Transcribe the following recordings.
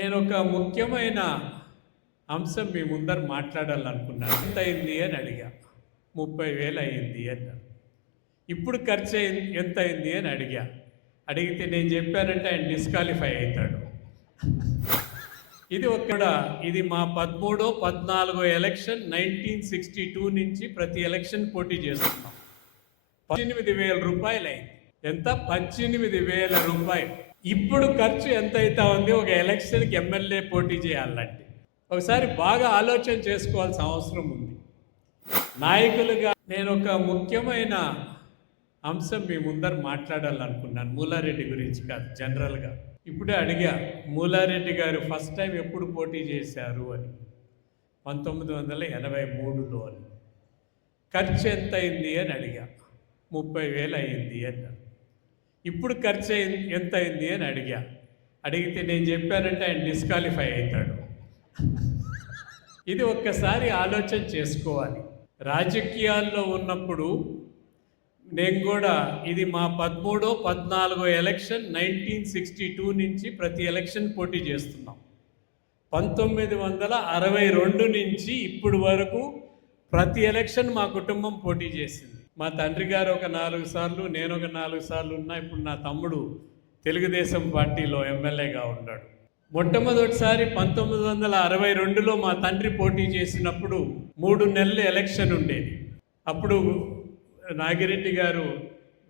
నేను ఒక ముఖ్యమైన అంశం మీ ముందర మాట్లాడాలనుకున్నాను. ఎంత అయింది అని అడిగా. 30,000 అయింది అన్నారు. ఇప్పుడు ఖర్చు ఎంత అయింది అని అడిగా. అడిగితే నేను చెప్పానంటే ఆయన డిస్క్వాలిఫై అవుతాడు. ఇది మా 13, 14 ఎలక్షన్ 1962 నుంచి ప్రతి ఎలక్షన్ పోటీ చేస్తున్నాం. 18,000 రూపాయలు అయింది. ఎంత? 18,000 రూపాయలు. ఇప్పుడు ఖర్చు ఎంత అవుతా ఉంది ఒక ఎలక్షన్కి ఎమ్మెల్యే పోటీ చేయాలంటే? ఒకసారి బాగా ఆలోచన చేసుకోవాల్సిన అవసరం ఉంది. నాయకులుగా నేను ఒక ముఖ్యమైన అంశం మీ ముందర మాట్లాడాలనుకున్నాను. మూలారెడ్డి గురించి కాదు, జనరల్గా. ఇప్పుడే అడిగా, మూలారెడ్డి గారు ఫస్ట్ టైం ఎప్పుడు పోటీ చేశారు అని. 1983లో అని. ఖర్చు ఎంత అయింది అని అడిగా. 30,000 అయింది అన్నారు. ఇప్పుడు ఖర్చు ఎంత అయింది అని అడిగా. అడిగితే నేను చెప్పానంటే ఆయన డిస్క్వాలిఫై అవుతాడు. ఇది ఒక్కసారి ఆలోచన చేసుకోవాలి. రాజకీయాల్లో ఉన్నప్పుడు నేను కూడా ఇది మా 13, 14 ఎలక్షన్ 1962 నుంచి ప్రతి ఎలక్షన్ పోటీ చేస్తున్నాం. 1962 నుంచి ఇప్పుడు వరకు ప్రతి ఎలక్షన్ మా కుటుంబం పోటీ చేసింది. మా తండ్రి గారు ఒక 4 సార్లు, నేను ఒక 4 సార్లు ఉన్నా. ఇప్పుడు నా తమ్ముడు తెలుగుదేశం పార్టీలో ఎమ్మెల్యేగా ఉన్నాడు. మొట్టమొదటిసారి 1962లో మా తండ్రి పోటీ చేసినప్పుడు 3 నెలలు ఎలక్షన్ ఉండేది. అప్పుడు నాగిరెడ్డి గారు,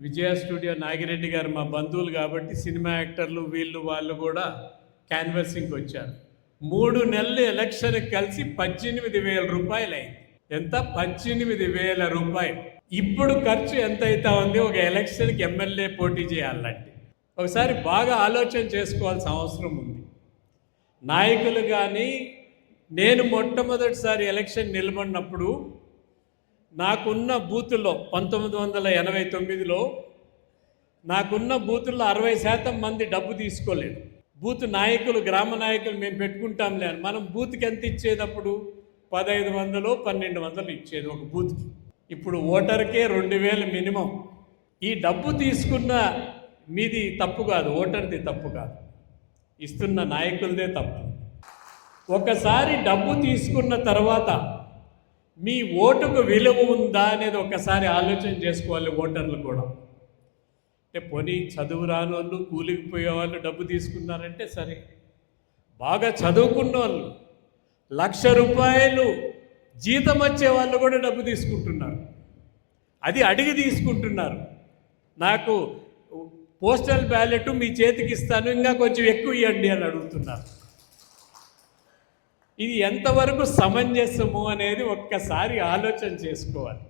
విజయ స్టూడియో నాగిరెడ్డి గారు మా బంధువులు కాబట్టి సినిమా యాక్టర్లు వాళ్ళు కూడా క్యాన్వసింగ్కి వచ్చారు. 3 నెలలు ఎలక్షన్కి కలిసి 18,000 రూపాయలు అయింది. ఎంత? 18,000 రూపాయలు. ఇప్పుడు ఖర్చు ఎంత అవుతా ఉంది ఒక ఎలక్షన్కి ఎమ్మెల్యే పోటీ చేయాలంటే? ఒకసారి బాగా ఆలోచన చేసుకోవాల్సిన అవసరం ఉంది. నాయకులు కానీ, నేను మొట్టమొదటిసారి ఎలక్షన్ నిలబడినప్పుడు నాకున్న బూతుల్లో 1989లో నాకున్న బూతుల్లో 60% మంది డబ్బు తీసుకోలేదు. బూత్ నాయకులు, గ్రామ నాయకులు మేము పెట్టుకుంటాంలే అని. మనం బూత్కి ఎంత ఇచ్చేటప్పుడు 1,500, 1,200 ఇచ్చేది ఒక బూత్కి. ఇప్పుడు ఓటర్కే 2,000 మినిమం. ఈ డబ్బు తీసుకున్న మీది తప్పు కాదు, ఓటర్ది తప్పు కాదు, ఇస్తున్న నాయకులదే తప్పు. ఒకసారి డబ్బు తీసుకున్న తర్వాత మీ ఓటుకు విలువ ఉందా అనేది ఒకసారి ఆలోచన చేసుకోవాలి ఓటర్లు కూడా. అంటే పోనీ చదువు రాని వాళ్ళు, కూలికి పోయేవాళ్ళు డబ్బు తీసుకున్నారంటే సరే. బాగా చదువుకున్న వాళ్ళు, 1,00,000 రూపాయలు జీతం వచ్చే వాళ్ళు కూడా డబ్బు తీసుకుంటున్నారు. అది అడిగి తీసుకుంటున్నారు. నాకు పోస్టల్ బ్యాలెట్ మీ చేతికి ఇస్తాను, ఇంకా కొంచెం ఎక్కువ ఇవ్వండి అని అడుగుతున్నారు. ఇది ఎంతవరకు సమంజసము అనేది ఒక్కసారి ఆలోచన చేసుకోవాలి.